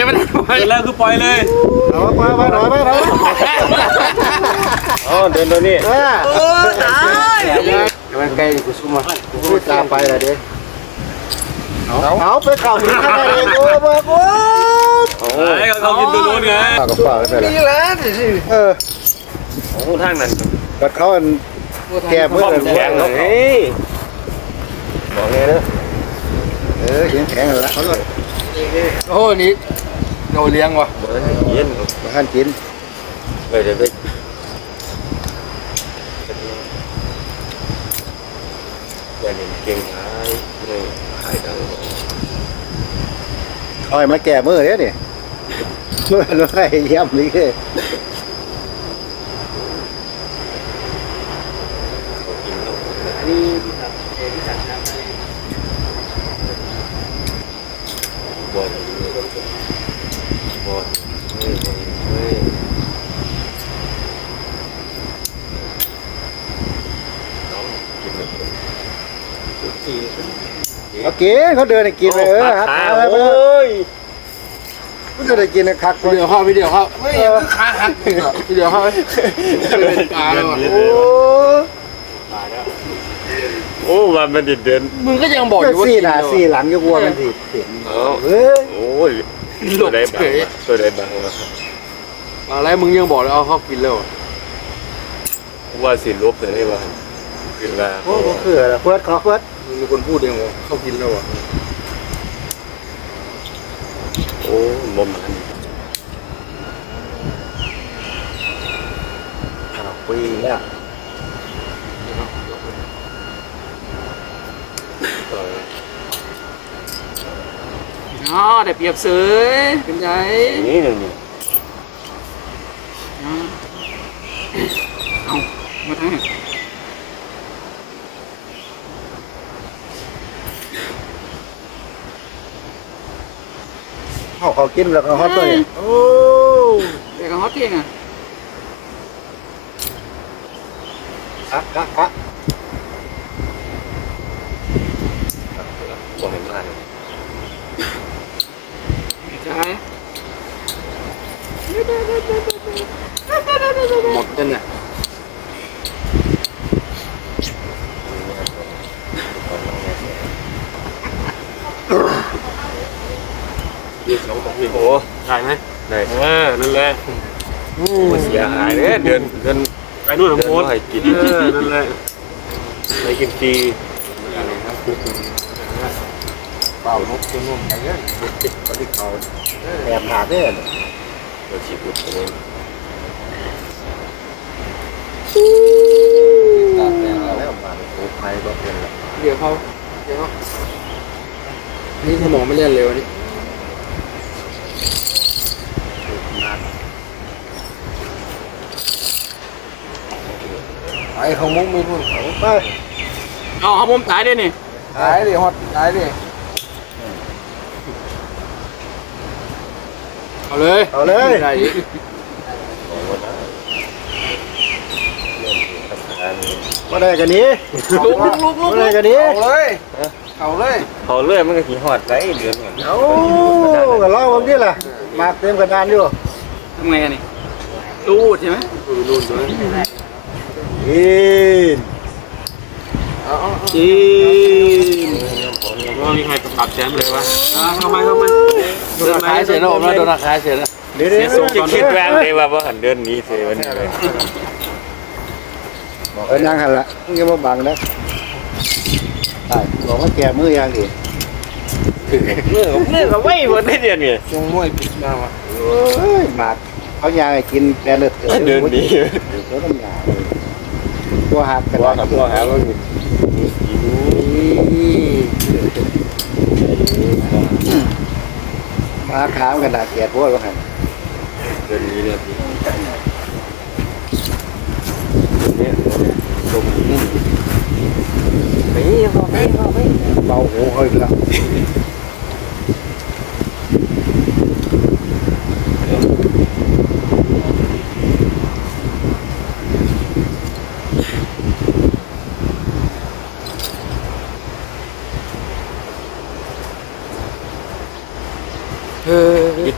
ยังไม่ได้ปล่อยแล้วคือปล่อยเลยเอาไปไปถอยไปถอยอ๋อเดินตัวนี้เออเออตายมันใกล้กูซุ่มมากูพูดตามไปละเด้เอาเอาไปเข่าหนีข้างในเองโอ้บ้าโอ้ไอ้เขากินตัวนู้นไงปากกับปากไม่เป็นไรนี่แหละสิเออโอ้ทางนั้นกัดเขาอันแก่เมื่อข้อมไหร่แข็งเฮ้ยบอกไงนะเออแข็งแข็งแล้วเขาเลย โอ้นี่เราเลี้ยงวะบอกให้เย็นมาขั้นกินไปเดี๋ยวไปอย่าเล่นเก่งหายเลยหายดังเอาให้มาแก่เมื่อเนี้ยนี่เมื่อเราให้ย่ำนี่เลยเขากินแล้ว นี่ บอล บอลเฮ้ยเฮ้ยน้องกินเลยทุกทีเอากินเขาเดินให้กินไปเออหาขาทางอะไรไปโอ้ยเขาเดินให้กินนะคักวิดีโอเข้าวิดีโอเข้าเฮ้ยยังขาหักวิดีโอเข้าเป็นปลาเลยวะโอ้โอ้ว่ามันเดินมึงก็ยังบอกอก็ยู่ว่าสี่หน้าสี่หลังอยู่กลัวมันสิเสียงเอ้าเฮ้ยโอ้ย ตัวใดบ้างวะตัวใดบ้างวะอะไรมึงยังบอกเลยเอาเขากินแล้วว่าสิลบแต่ได้ว่าคือว่าโอ้ก็คืออะไรเฟิร์สขอเฟิร์สมึงเป็นคนพูดเองว่าเขากินแล้วอะโอ้บ่มันอ้าวคุยแล้ว ต่อย อ๋อได้เปรียบเสยเป็นไงนี่หนึ่งนี่เอามาทั้งเขาเขากินแล้วก็ฮอตตัวนี้โอ้เด็กกับฮอตเองอะอะอะอะ บ่เห็นมัน ใช่ หมดกันน่ะยี่สองสองพี่โอ้ได้ไหมได้เออนั่นแหละโอ้เสียหายเนี่ยเดือนเดือนไปนู่นเดืทั้อนงหมดให้กินเออนั่นแหละให้กินฟรีเปล่านกตัวนุ่มไงเนี่ยติดเขาที่เขาแอบหาได้เลยเราฉีดอุดตรงนี้ แล้วมาโอ้ใครก็เป็นละเดี๋ยวเขาเดี๋ยวเขานี่สมองไม่เล่นเร็วนี่ไอ้เขามุ้งไม่พูดเขาไปเอาเขาผมตายได้นี่ตายดิฮอตตายดิเอาเลย เอาเลย ได้อีก ของวันนั้นเรื่องทำงาน มาได้กันนี้ลุกลุกลุกลุกมาได้กันนี้เอาเลยเอาเลยเขาเลื่อยมันก็ขี่หอดไรเดือนก่อนเอาก็ลองผมดิล่ะมากเต็มกระดานอยู่ทำไงกันนี่รูดใช่ไหมรุ่นด้วยกินจีนว่ามีใครปรับแชมป์เลยวะอ่าเข้ามาเข้ามาโดนขายเสียนะผมนะโดนขายเสียนะเดี๋ยวเสีเดี๋ยยวสมจะคิดแรงเลยว่าว่าหันเดือนนี้เสียวันนี้เลย บอกให้นั่งหันละมึงอย่ามาบังนะใช่บอกว่าแกมือยังดิเมื่อเมื่อก็ไม่หมดได้เดือนเนี่ยจงมวยปิดมาวะเอ้ยหมากเขายางให้กินแปรเลือดเถื่อนเดือนนี้เขาต้องยาเลยตัวหักกันว่ากับว่าหาว่ามีมาขามขนาดเกียดพวกเราหันเดือนนี้เนี่ย เนี่ยตรงนี้ไปพอไปพอไปเบาหูเขาอีกแล้ว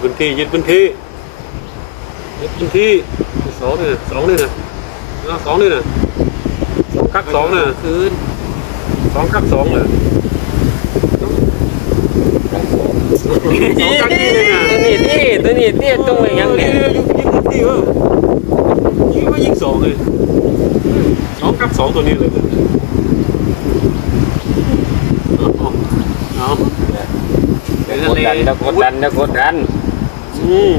พื้นที่ยึดพื้นที่ยึดพื้นที่สองเนี่ยสองเนี่ยนะ เอาสองเนี่ยนะสองกักสองเนี่ยคืนสองกักสองเนี่ยสองกักนี่เลยนะตัวนี้นี่ตัวนี้นี่ตรงไหนยังเนี่ยยิงพื้นที่เออยิงว่ายิงสองเลยสองกักสองตัวนี้เลยเอาเอาเดี๋ยวกดดันเดี๋ยวกดดันเดี๋ยวกดดันอืม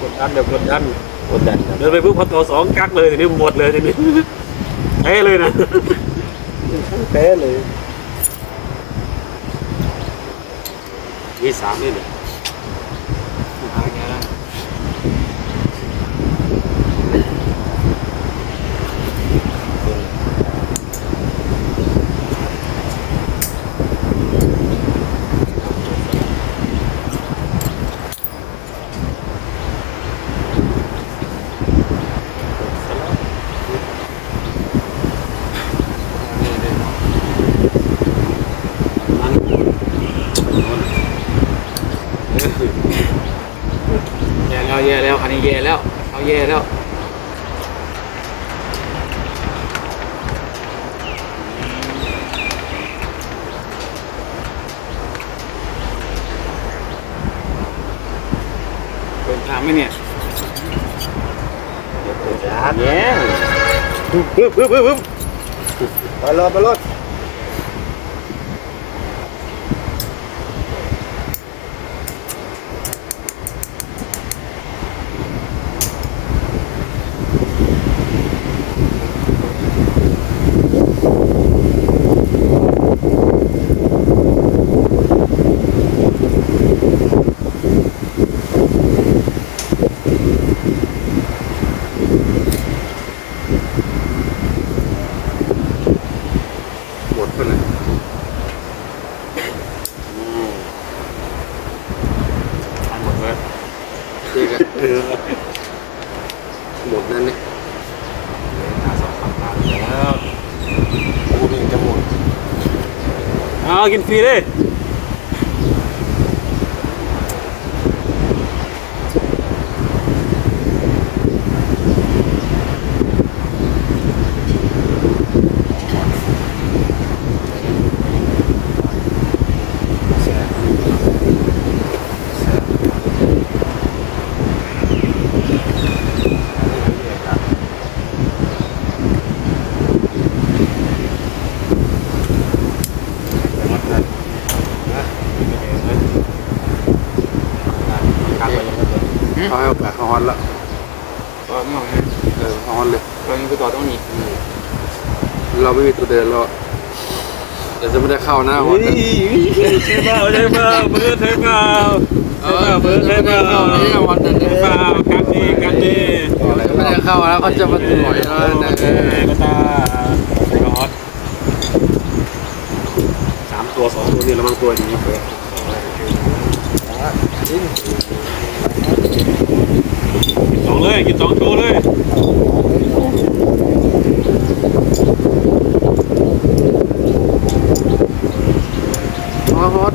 กดดันเดี๋ยวกดดัน กดดันเดินไปปุ๊บพอตัวสองกักเลยทีนี้หมดเลยทีนี้เอ้เลยนะเป๊ะเลยมีสามนี่เนี่ย มันแย่แล้วแย่แล้วคันนี้แย่แล้วเขาแย่แล้วเปิดทางไหมเนี่ยแย่ปึ๊บปึ๊บปึ๊บปึ๊บไปรถไปรถหมด ทานหมดเลยเจ๊กันหมดนั่นเนี่ยหาสองสามพันแล้วกูมีจะหมดเอากินฟรีเลย กลับไปยังไม่เปิด เขาให้โอกาสเขาฮอนละ ก็ ไม่เอาเออเขาฮอนเลยตอนนี้ไปต่อตรงหนีเราไม่มีตัวเดินเราเดี๋ยวจะไม่ได้เข้าหน้าฮอนนะใช่เปล่าใช่เปล่าเบิร์ใช่เปล่าเปล่าเบิร์ใช่เปล่าเข้าหน้ฮอนนะใช่เปล่ากันดีกันดีไม่ได้เข้าแล้วเขาจะมาถอยแล้วนะเออกระตาไปก่อนสามตัวสองตัวนี่ระวังตัวอย่างนี้เปิดส องเลยกินสองตัวเลยฮอต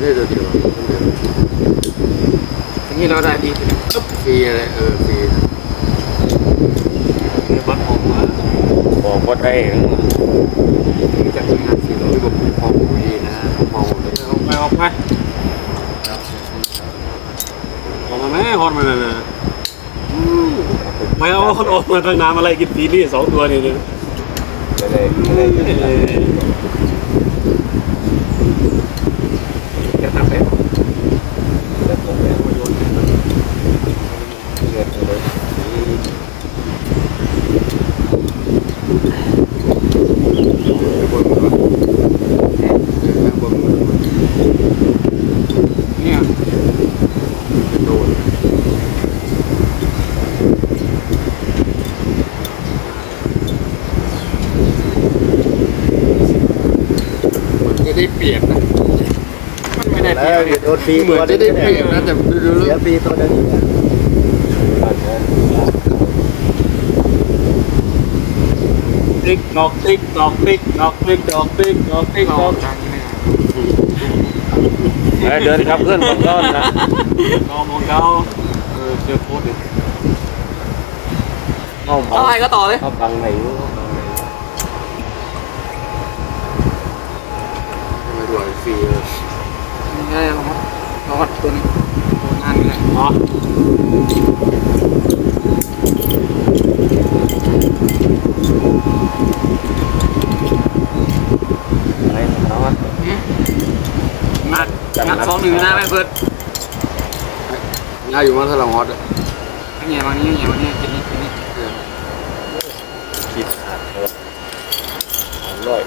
เดี๋ยวเดี๋ยวเดี๋ยวอย่างนี้เราได้ดีปึ๊บฟรีอะไรเออฟรีเดี๋ยวบังออกมาบอกว่าได้จากทำงานฟรีเราไม่บอกพอหูดีนะพอหูเลยออกไปออกไปออกมาแม่ฮอนมาเลยนะไม่เอาคนออกมาตั้งนานอะไรกินปีนี่สองตัวนี่เนี่ยเลยเลยเลย จะทำแบบ เลยผมเลยมาโยนเงินเลย เนี่ยโดนมันจะ ได้เปรียบนะมันไม่ได้เปแล้รียวบโดนฟรีเหมือนจะได้เปรียบนะแต่ดูดูเสียฟรีตัวนึงติ๊กดอกติ๊กดอกติ๊กดอกติ๊กดอกติ๊กดอกติ๊กดอกเดินครับเพื่อนผมต้อนนะดอกมองเกาเออเจอโพสต์ดิเอาเอาอะไรก็ต่อเลยเอาบังไหน ไม่ดู ฟรีเลยนี่ไงรอดรอดตัวนี้ตัวงานนี่แหละอ๋อไหนเอาวะงัดงัดสองหนึ่งนะแม่เพิดง่ายอยู่มั้งถ้าเราฮอตอะเงี้ยบางนี้เงี้ยบางนี้กินนี้กินนี้คิดขาดเลยอร่อย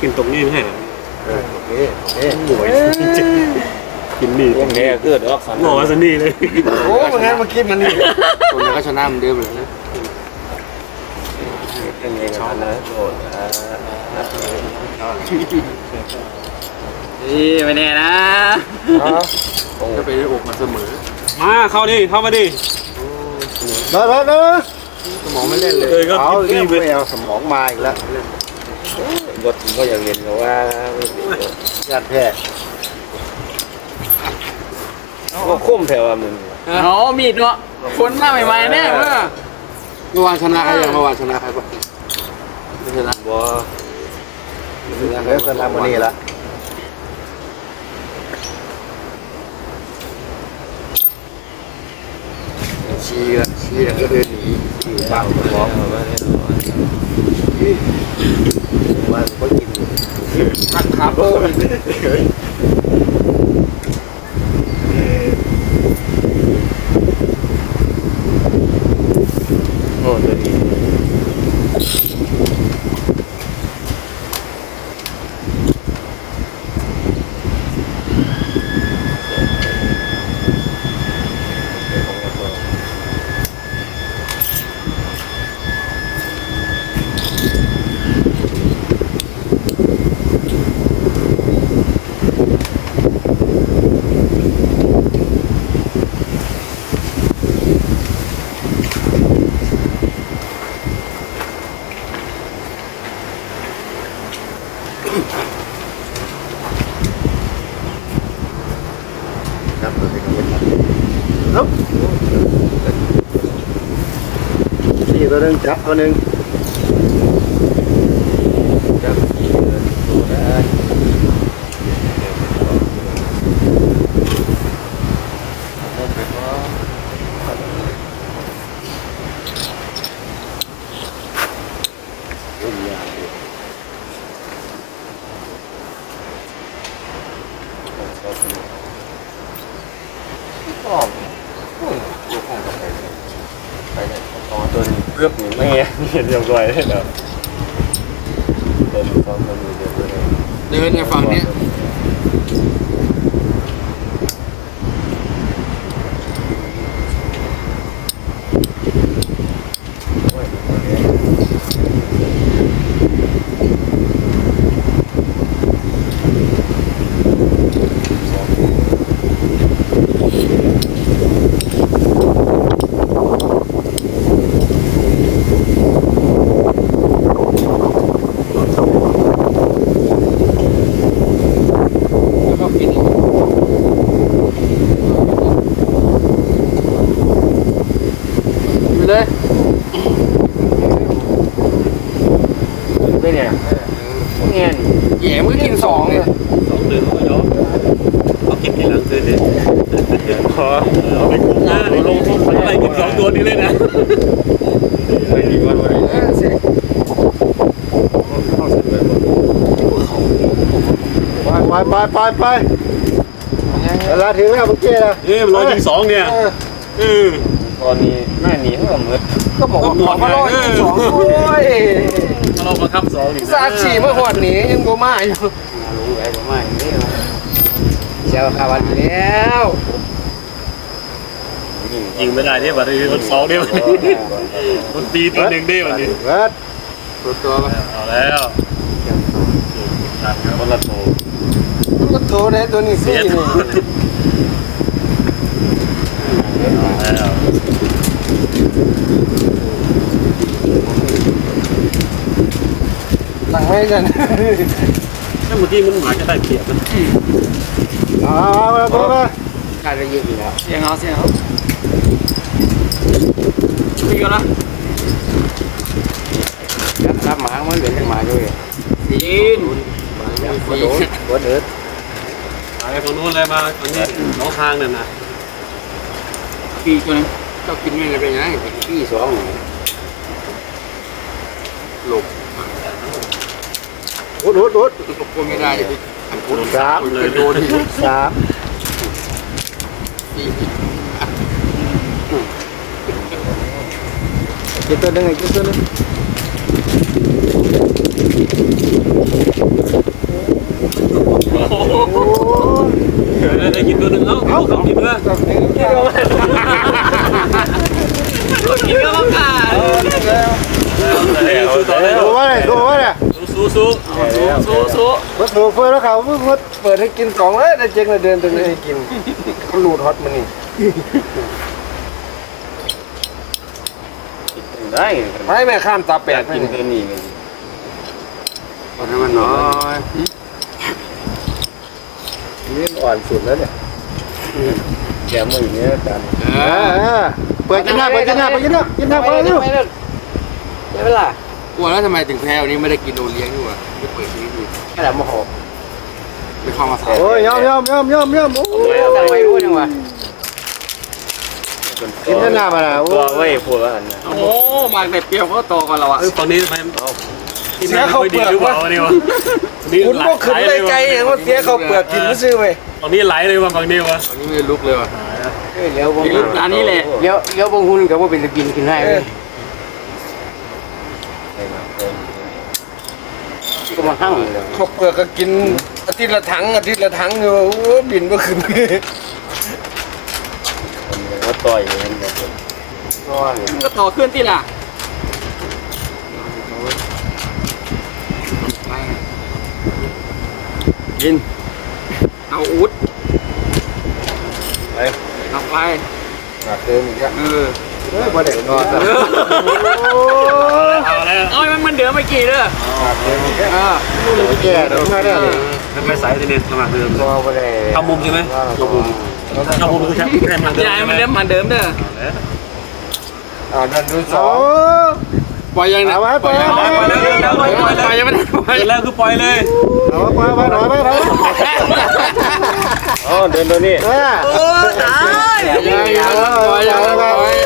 กินตรงนี้ไม่ใช่เหรอโอเคโอเคหวยกินนี่พวกนี้เกิดออกสันบอกว่าสนี่เลยโอ้มันงั้นมาคิดมันนี่ตัวนี้ก็ชนะมันเดิมเลยนะเป็นเองกันนะโดดนี่ไม่แน่นะตรงจะไปอกมาเสมอ มาเข้าดิเข้ามาดิเดินเดินเดินสมองไม่เล่นเลยเลยก็เอากินเรื่นี่องไปไม่เอาสมองมาอีกแล้ว รถก็ยังเรียนกันว่าญาติแพทย์ก็คุ้มแถวมึงอ๋อมีดเนาะคนหน้าใหม่ๆแน่เมื่อเมื่อวานชนะใครยังเมื่อวานชนะใครปะไม่ชนะบ่ชนะใครเลิกสนามวันนี้ละชี้ละชี้แล้วก็เดินหนีเปล่าสมองมา ว่าก็กินท่านครับ ตัวหนึงจับตัวหนึง จับขี่เดินตัวได้ ไม่เงี้ยเห็นเรียบร้อยเลยเนาะเดินสองคนเดินไปเลยเดินในฝั่งเนี้ย แล้วก็กินอีกไปเลย ไม่เนี่ยเงี้ย แย่มึงก็กิน สองเลยสองเดือนก็ยอมเอากินทีหลังคืนดิพอเอาไปคุ้มหน้าลงทุนอะไรกินสองตัวนี้เลยนะไม่ดีวันวันนี้เออเสร็จไปไปไปไปเวลาถึงแล้วเมื่อกี้นะเอ้ยมันร้อยยิงสองเนี่ยเออตอนนี้แม่หนีเท่ากับมืดก็บอกว่าหมอมาลอยกินสองโอ้ยถ้าเราบังคับสองอีกซาฉีเมื่อหอดหนียังบ่มาอยู่ รู้ไว้ประมาณนี้ เจ้าขาวันแล้วยิงไม่ได้เนี่ยบัดนี้มันสองเนี่ยมันตีตีหนึ่งได้วันนี้เบิดตัวตัวเอาแล้วตัดครับคนละโตก็ตัวนี้ตัวนี้สี่นี่แล้วตั้งไม่กันถ้าเมื่อกี้มันหมาจะได้เปรียบนะ เอาเอาเอาเอาการจะยืดอยู่แล้วเสียงเอาเสียงเอาพี่กันละรับหมามันเหลือหมาด้วยดีนมาโดนหัวเดือดไปฝั่งนู้นเลยมาฝั่งนี้น้องทางเนี่ยนะปีตัวนึงก็กินไม่ได้เป็นยังไงพี่สองหลบอุดอุดอุดหลบคนไม่ได้ สามเลยโดนสามกินตัวหนึงอีกกินตัวหนึงโอ้โหได้กินตัวหนึ่งเอ้าเอาสองกินเลยกินก็ต้องการสู้ต่อเลยดูว่าเลยดูว่าเลย สู้สู้สู้สู้เบิดถูกเฟิร์แล้วเขาเบิดเบิดเปิดให้กินสองแล้วแต่เจ๊งเลยเดินตรงนี้ให้กินเขาลูดฮอตมันนี่ได้ไม่แม่ข้ามตาแปแปดดไม่กินได้ตัวนี้เลยก่อนให้มันน้อยนี่อ่อนสุดแล้วเนี่ยแกมือเนี้ยกันเอเออเออเปิดกินหน้าเปิดกินหน้าเปิดกินหน้ากินหน้าไปเร็วได้เวลา กลัวแล้วทำไมถึงแพ้วันนี้ไม่ได้กินโดนเลี้ยงอยู่อะไม่เปิดชีวิตดีแค่ละโมโหไม่เข้ามาใส่โอ้ยยอมยอมยอมยอมยอมโอ้ยทำไมรู้จังวะกินหน้ามาแล้วโอ้ตัวยเว้ยพูดว่าอันนั้นโอ้มาแต่เปรี้ยวเขาโตกันแล้วอะเอ้ยฝั่งนี้ทำไมที่นั่นไม่ดีหรือเปล่าเนี่ยวะคุณก็ขึ้นเลยไกลอย่างว่าเสียเขาเปลือกกินไม่ซื้อไปฝั่งนี้ไหลเลยว่ะฝั่งนี้วะวันนี้ไม่ลุกเลยว่ะเลี้ยวบงร้านนี้แหละเลี้ยวเลี้ยวบงหุ่นกับว่าเป็นตะกินกินให้เลย ก็มาหั่งเลยเขาเปลือกก็กินอาทิตย์ละถังอาทิตย์ละถังอยู่โอ้บินก็ขึ้นก็ต่อยเลยแบบร้อนมันก็ต่อขึ้นที่ล่ะกินเอาอุดไปเอาไปเติมอีกแล้วเออ เฮ้ยบ่ได้นอนแล้วโอ้ยเอาแล้วอ้ยมันมันเดือดไม่กี่เด้ออ่าแก่เดี๋ยวมาได้เลยเป็นไม่ใส่ทีนี้สมัครเดิมก็ไม่ได้ทำมุมใช่ไหมทำมุมทำมุมคือใช่แค่มันเดิมยายใช่มันเดิมมันเดิมเด้ออ่านั่นดูสโอ้องปล่อยยังนะเอาไว้ปล่อยยังปล่อยไว้ปล่อยยังปล่อยยังไม่ได้ปล่อยเสร็จแล้วคือปล่อยเลยเอาไปไปหน่อยไปหน่อยอ๋อเดินตัวนี้เออตายยังยังปล่อยยังปล่อย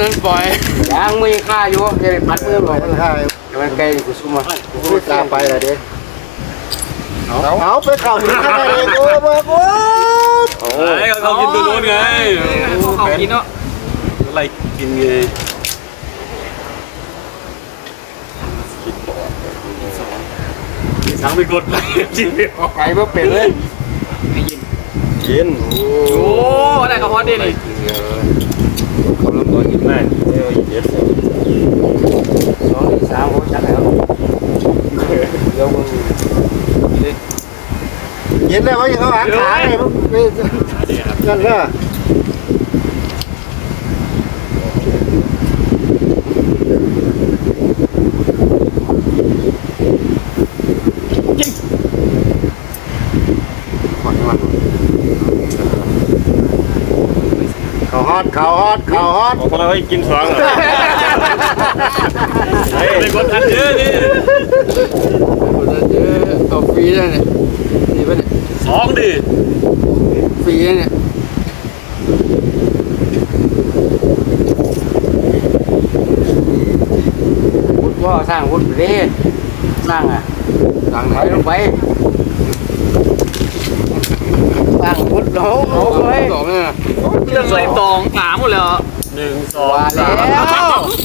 โดนปล่อยยังมีค่าอยู่จะไปปัดมือหน่อยมันค่ายมันไกลกูซุ่มมาพูดตามไปเลยเด็เอาไปเข่าหินข้างในกูมากูไอ้เขากินตัวนู้นไงเขากินเนาะอะไรกินไงสั่งไปกดไปจิกไปเพื่อเป็นเลยไม่ยินยินโอ้อะไรก็บฮอตดีนี่ เขาลงตัวกินมากเดี๋ยวเย็ดสองสามผมชัดแล้วเดี๋ยวมึงเย็นแล้วว่าอย่างเขาหางขาเลยมึงนั่นเนอะเขาฮอตเขาฮ อตเขาฮอตบอกว่าให้กินสองเหรอเฮ้ยไม่กดทันเยอะนี่คนจะเจอตัวฟรีได้เนี่ยนี่ปะเนี่ยสองดิฟรีเนี่ยพุทธว่าสร้างพุทธประเทศสร้างอะสร้างไหนลงไป สร้างพุทธเราเอาไปสองเนี่ยเรื่องอะไรตองสามหมดเลยเหรอหนึ่งสองว่าสาแล้ว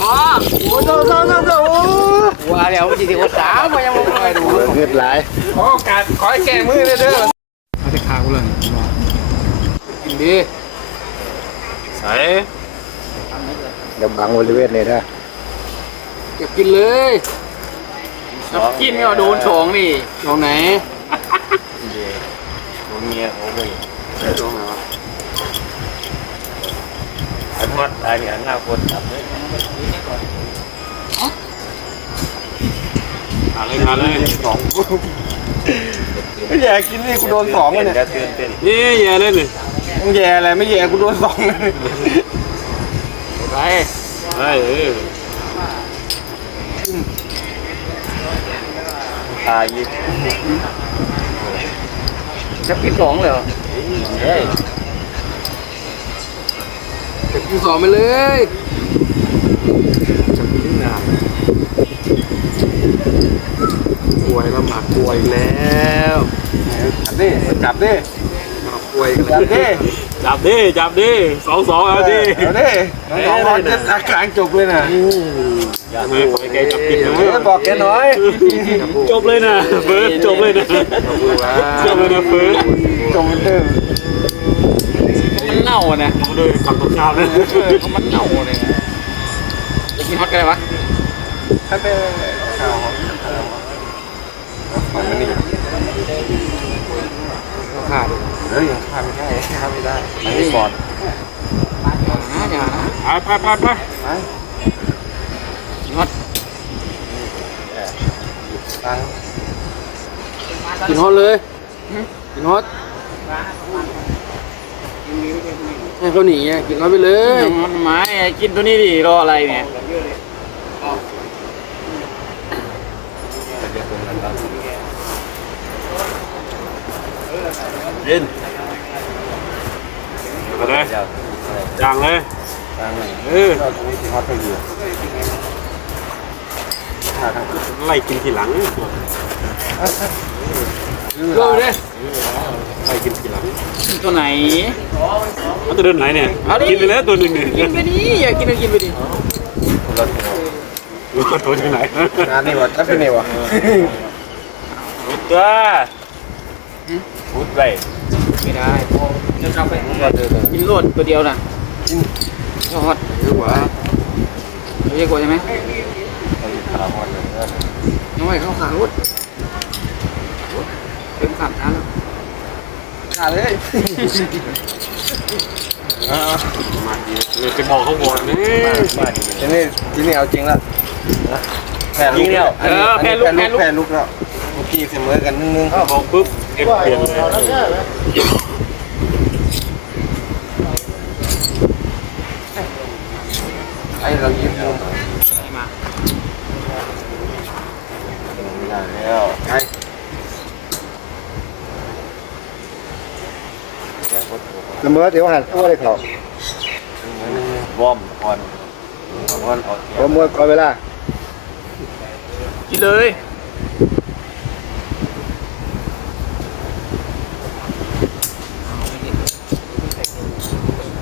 อ๋อโอ้โหโอ้โหโอ้โหว่าแล้วจริงๆว่าสามมันยังไม่เคยดูเงือดไหลขอการขอให้แก่มือเลยเด้อเขาจะคากูเลยกินดีใส่เดี๋ยวบังบริเวณนี้นะเก็บกินเลยกินก็โดนสองนี่สองไหน ผมเมียโอ้ยสองไหนวะอันวัดอันนี้อันหน้าคนตับเลยหาเลยหาเลยสองไม่แย่กินนี่กูโดนสองเลยเนี่ยจะตื่นเต้นนี่แย่เลยนี่มึงแย่อะไรไม่แย่กูโดนสองเลยไปไอ้เออตายยิบ จะกินสองเลยเหรอเฮ้ยจะกินสองไปเลยป่วยละหมาป่วยแล้วจับดิจับดิป่วยกันจับดิจับดิจับดิสองสองเอาดิเอาดิน้องๆบอกจะสักกลางจบเลยนะ ทำไมปล่อยแกจับกินเอนะอบอกแกหน่อย จบเลยนะเฟิร์สจบเลยนะจบเลยนะเฟิร์สจบมันเดิมมันเน่าอะนะเอาด้วยกับตัวชาติเลยเออเขามันเน่าเลยนะจะกินฮอตกันเลยวะถ้าเป็นข่าวของของมันนี่ขาดเฮ้ยยังข้ามไม่ได้ข้ามไม่ได้อันนี้ก่อนนะอย่านะไปไปไปไปกิน ฮอตตังกินฮอตเลยกินฮอตให้เขาหนีอะกินฮอตไปเลยฮอตทำไมกินตัวนี้ดิรออะไรเนี่ยยินเอาเลยเจ้าจางเลยตังเออเราตรงนี้ที่ฮอตไปอยู่ หาทางไล่กินทีหลังเร็วดิไล่กินทีหลัง ตัวไหนมันจะเดินไหนเนี่ย กินไปแล้วตัวหนึ่งเนี่ยกินไปดิอยากกินก็กินไปดิรถรู้ว่ตัวที่ไหนงานนี่วะถ้าเป็นนี่วะพุดตัวพุดไปไม่ได้ก็เดินกินรวดตัวเดียวนะยอดเยอะกว่าเยอะกว่าใช่ไหม น้อยเข้าขารถเต็มขัดนะแล้วขาเลยมาดีเลยจะบอกเขาก่อนนี่ทีนี้ทีนี้เอาจริงแล้วแพ้ลุกแล้วแพ้ลุกแพ้ลุกแล้วเมื่อกี้เสมอกันนึงนึงถ้าบอกปุ๊บเอ็มเปลี่ยนเลยไอ้เรายิ้มมุมมา ไม่ได้แล้วไอ้ เสมอเดี๋ยวหันตัวเลยเขาวอร์มก่อนก่อนออกผมมวยก่อนเวลากินเลย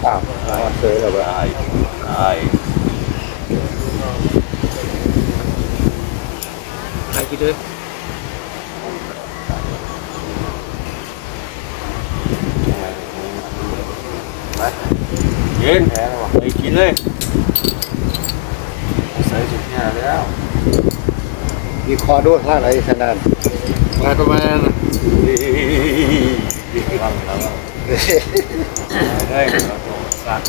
อ้าวเสยแล้วตายตายใครกินเลย นแพ้แล้ววะไปกินเลยใส่สุดแค่แล้วมีคอด้วยท่าไหนขนาดมาประมาณนั้นน่ะฟังแล้วได้เราต้องสัก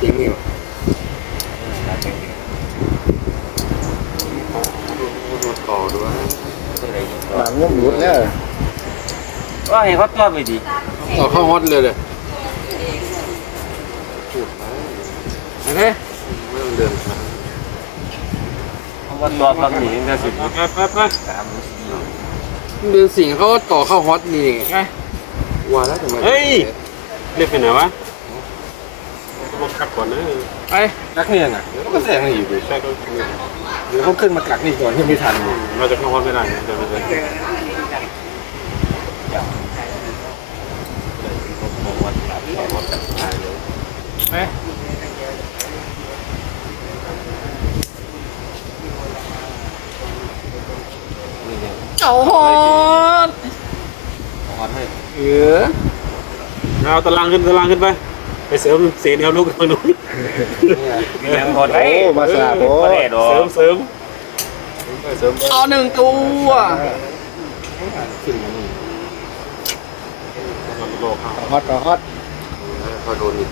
จริงอยู่ต่อด้วยหลังงุ้มหลุดแล้วว่าให้เขาตัวไปดิต่อเข้าฮอตเลยเลย เห็นไหมไม่ต้องเดินเพราะว่าตัวบางหนีก็สิบไปไปไปสามเดือนสิงห์เขาก็ต่อเข้าฮอตนี่ไงว่าแล้วทำไมเฮ้ยเรียกไปไหนวะต้องคัดก่อนนะไปกักเนี่ยน่ะก็แซงอยู่ดิใช่ก็หรือเขาขึ้นมากักนี่ก่อนที่ไม่ทันเราจะเข้าฮอตไม่ได้นะจะ ไม่ได้ไปเอาฮอตอ่อนให้เออเอาตารางขึ้นตารางขึ้นไป ไปเสริมเสียแนวลูกทางนู้นแรงพอโอ้มาสาบโอ้เสริมเสริมเสริมเอาหนึ่งตัวขึ้นมานี่โลกเขาฮอตก็ฮอตพอโดนอีก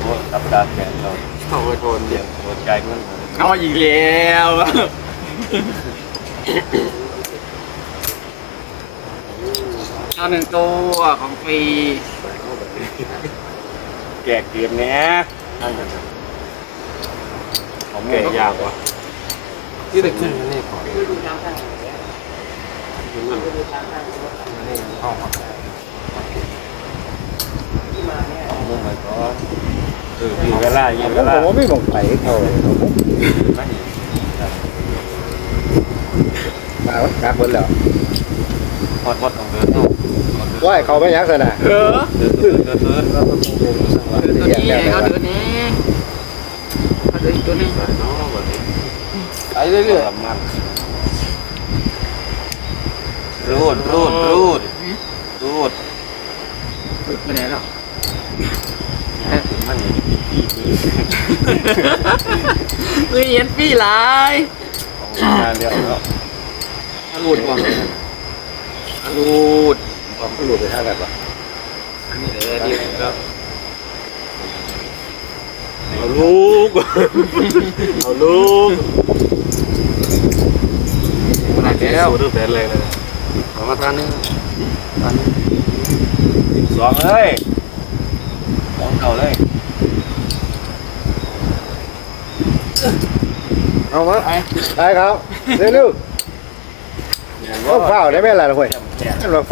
โอ้ตับดาแขนเราเอาไปโทนเสียงหัวใจมันเอาอีกแล้วเอาหนึ่งตัวของฟรีแกะเกมเนี้ยนั่นอย่างของแก่ยากว่ะที่จะขึ้นมานี่ก่อนนั่นนี่ห้องมามุมไหนก็ เออพี่ก็ล่ายิงผก็มล่าว่าไม่มองไปเขาเลยผมไม่เห็นมากักเบิดแล้วพอดพอดของเดินเนาะว่าให้เขาไม่ยักษณะเออเดินเดินเดินเดินแล้วก็ต้องเดินสักวันเดินตัวนี้เขาเดินนี้เขาเดินอีกตัวนี้ใส่เนาะแบบนี้ไปเรื่อยๆมันรูดรูดรูดรูดไปไหนแล้ว มันนี่พี่พี่เฮ้ยเย็นพี่หลายของงานเดียวแล้วอาลูดบ่อาลูดผมก็หลุดไปท่าไหนวะอันนี้เออดีครับเอาลูกเอาลูกคนไหนแล้วสูดตั้งแต่แรกเลยขอมาทานนึงทานนึงสองเลย สองเข่าเลยเอามาไปได้ครับ เร็วๆต้องเฝ้าได้ไหมล่ะเว้ยแจกนั่นมา